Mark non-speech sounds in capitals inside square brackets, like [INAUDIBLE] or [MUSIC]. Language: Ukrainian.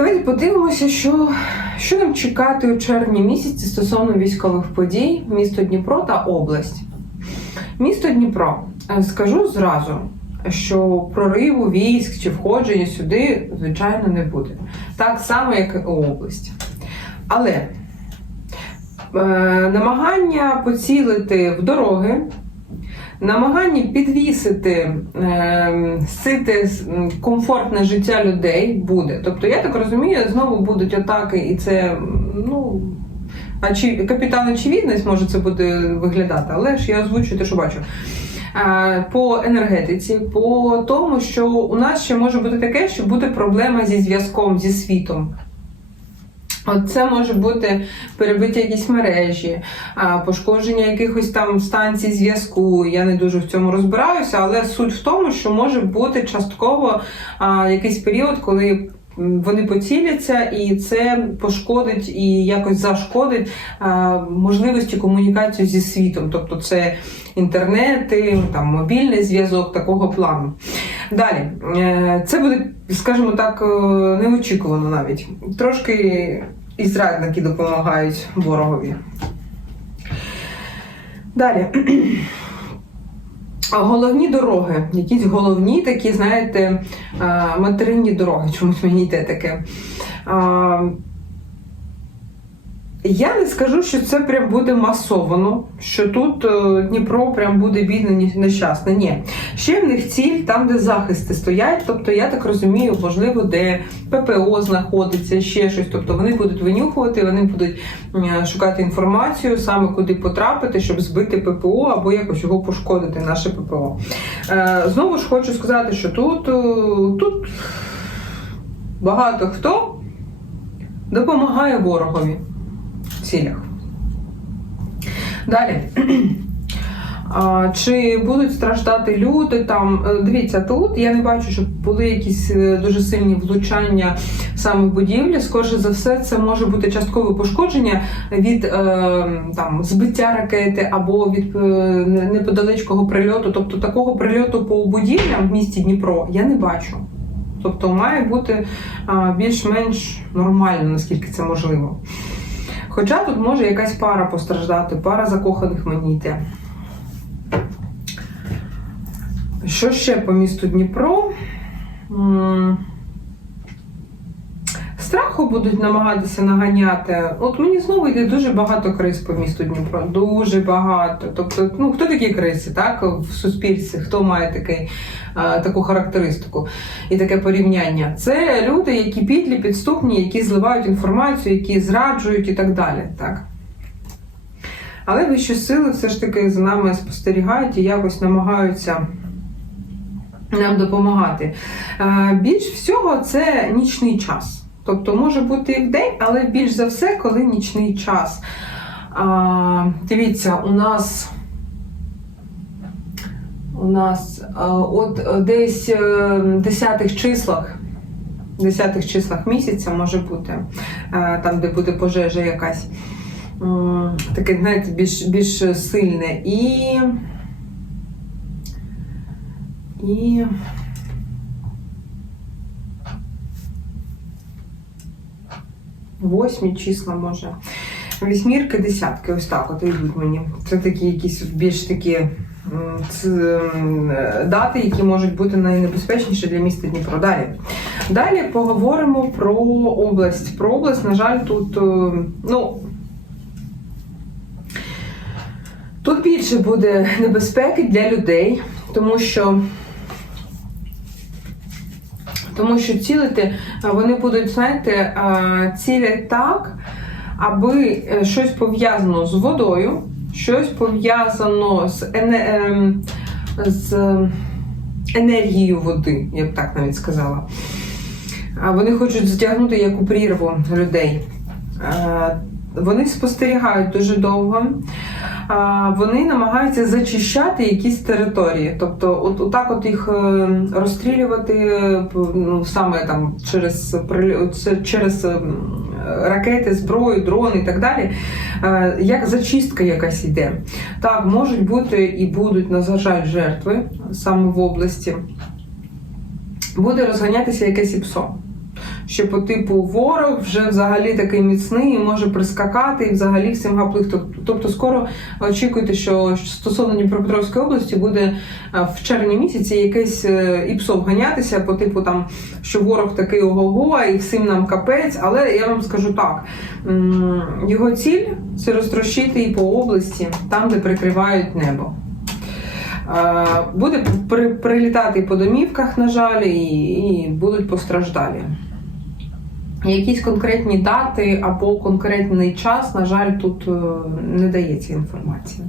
Давайте подивимося, що, що нам чекати у червні місяці стосовно військових подій місто Дніпро та область. Місто Дніпро, е, скажу зразу, що прориву військ чи входження сюди, звичайно, не буде. Так само, як і область. Але е, намагання поцілити в дороги, намагання підвісити е, сити комфортне життя людей буде. Тобто, я так розумію, знову будуть атаки, і це ну. Очі... Капітан очевидність може це буде виглядати, але ж я озвучую те, що бачу. По енергетиці, по тому, що у нас ще може бути таке, що буде проблема зі зв'язком зі світом. Це може бути перебиття якісь мережі, пошкодження якихось там станцій зв'язку. Я не дуже в цьому розбираюся, але суть в тому, що може бути частково якийсь період, коли вони поціляться, і це пошкодить і якось зашкодить можливості комунікації зі світом. Тобто це інтернети, там мобільний зв'язок такого плану. Далі, Е, це буде, скажімо так, е, неочікувано навіть. Трошки і допомагають ворогові. Далі. Головні дороги, якісь головні такі, знаєте, е, материнні дороги, чомусь мені йде таке. Я не скажу, що це прям буде масовано, що тут е, Дніпро прям буде бідне, ні- нещасне. Ні. Ще в них ціль там, де захисти стоять. Тобто, я так розумію, можливо, де ППО знаходиться, ще щось. Тобто вони будуть винюхувати, вони будуть е, шукати інформацію, саме куди потрапити, щоб збити ППО або якось його пошкодити, наше ППО. Е, Знову ж хочу сказати, що тут, тут багато хто допомагає ворогові цілях. Далі. [CLEARS THROAT] Чи будуть страждати люди там? Е, Дивіться, тут я не бачу, щоб були якісь е, дуже сильні влучання саме будівлі. Скоріше за все, це може бути часткове пошкодження від е, там збиття ракети або від неподалечкого прильоту. Тобто такого прильоту по будівлям в місті Дніпро я не бачу. Тобто має бути більш-менш нормально, наскільки це можливо. Хоча тут може якась пара постраждати, пара закоханих мені. Що ще по місту Дніпро? Страху будуть намагатися наганяти. От мені знову йде дуже багато криз по місту Дніпро. Дуже багато. Тобто, ну хто такі криси, так? В суспільстві, хто має такий, е, таку характеристику і таке порівняння? Це люди, які підлі, підступні, які зливають інформацію, які зраджують і так далі. Так? Але вищі сили все ж таки за нами спостерігають і якось намагаються нам допомагати. Е, Більш всього, це нічний час. Тобто може бути і вдень, але більш за все, коли нічний час. А, дивіться, у нас. У нас от е, десь е, десятих числах, десятих числах місяця може бути, е, там, де буде пожежа якась, таке, знаєте, більш, більш сильне. І. І. Восьмі числа може. Вісьмірки, десятки, ось так от йдуть мені. Це такі якісь більш такі дати, які можуть бути найнебезпечніші для міста Дніпро. Далі. Далі поговоримо про область. Про область, на жаль, тут е, ну. Тут більше буде небезпеки для людей, тому що тому що цілити вони будуть, знаєте, а, цілять так, аби е, щось пов'язано з водою, щось пов'язано з, ем, з енергією води, я б так навіть сказала. Вони хочуть затягнути як у прірву людей. Е, Вони спостерігають дуже довго. Вони намагаються зачищати якісь території. Тобто, от, отак от їх е, розстрілювати е, ну, саме там через, через ем, ракети, зброю, дрони і так далі, е, як зачистка якась йде. Так, можуть бути і будуть, на жаль, жертви саме в області. Буде розганятися якесь ІПСО. Що по типу ворог вже взагалі такий міцний і може прискакати і взагалі всім гаплих. Тобто скоро очікуйте, що стосовно Дніпропетровської області буде е, в червні місяці якийсь е, іпсов ганятися по типу там, що ворог такий ого-го, і всім нам капець. Але я вам скажу так: його ціль це розтрощити і по області, там, де прикривають небо. Е, Буде при, прилітати по домівках, на жаль, і, і будуть постраждалі. Якісь конкретні дати або конкретний час, на жаль, тут е, не дається інформація.